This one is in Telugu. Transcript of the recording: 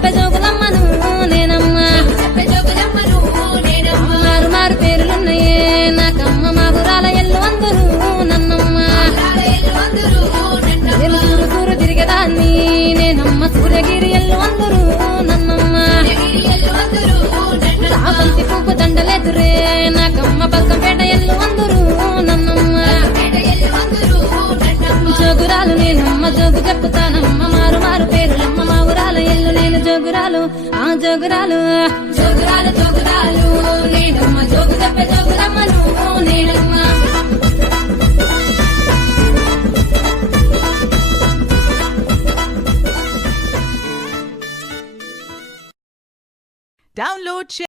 చెప్పే జోగులమ్మను నేనమ్మా మారు మారు పేర్లున్నాయే నాకమ్మ మా ఊరాల ఎల్లు అందరూ నన్నమ్మ సూరు సూరు తిరిగేదాన్ని నేనమ్మ సూర్యగిరి ఎల్లు అందరూ నన్నమ్మ చాపంతి పూపు దండలేదురే నాకమ్మ బల్కంపేట ఎల్లు అందరూ నన్నమ్మ జోగురాలు నేనమ్మ జోగు చెప్పుతానమ్మ మారు మారు పేరులమ్మ మా ఊరాల ఎల్లు నేను జోగురాలు ఆ జోగురాలు